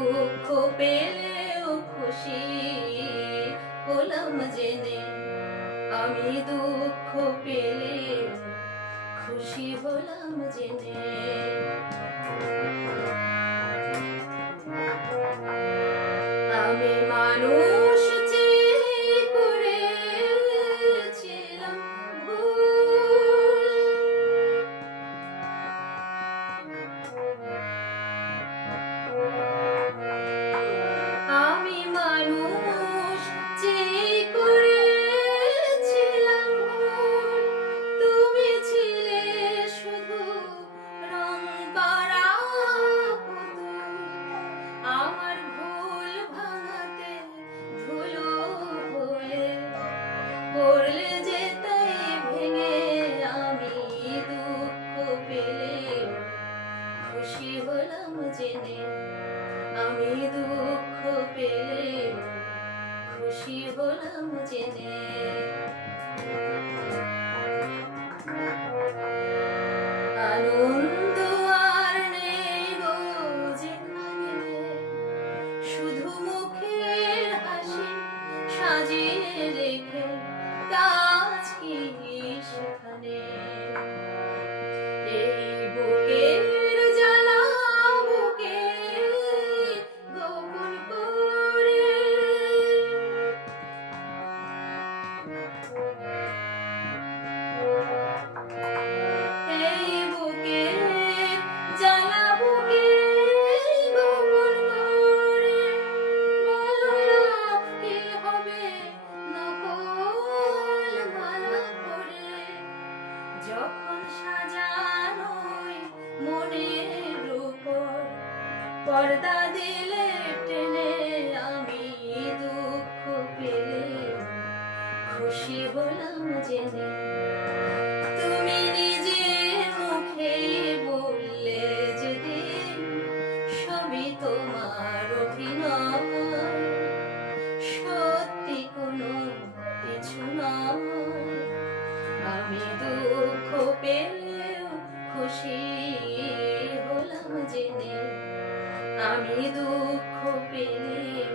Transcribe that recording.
দুঃখ পেলেও খুশি হলাম জেনে, আমি দুঃখ পেলেও খুশি হলাম জেনে। আমি মানুষ চেয়ে করেছিলাম ভুল, আমি মানুষ চেয়ে করেছিলাম ভুল, তুমি ছিলে শুধু রং করা পুতুল। আমার ভুল ভাঙাতে ধুলো হয়ে পড়লে যে তাই ভেঙে, আমি দুঃখ পেলেও খুশি হলাম জেনে, আমি দুঃখ পেলেও খুশি হলাম জেনে। আনন্দ আর নেই গো যেখানে, শুধু মুখের হাসি সাজিয়ে রেখে কাজ কি সেখানে। এই বুকের জ্বালা বুকে গোপন করে, এই বুকের জ্বালা বুকে গোপন করে, বলো না কি হবে নকল মালা করে, যখন সাজানোই মনের উপর পর্দা দিলে টেনে, আমি দুঃখ পেলেও খুশি হলাম জেনে। তুমি নিজের মুখে বললে যেদিন সবই তোমার অভিনয়, সত্যি কোনো কিছু নয়। আমি দুঃখ পেলেও খুশি হলাম জেনে, আমি দুঃখ পেলেও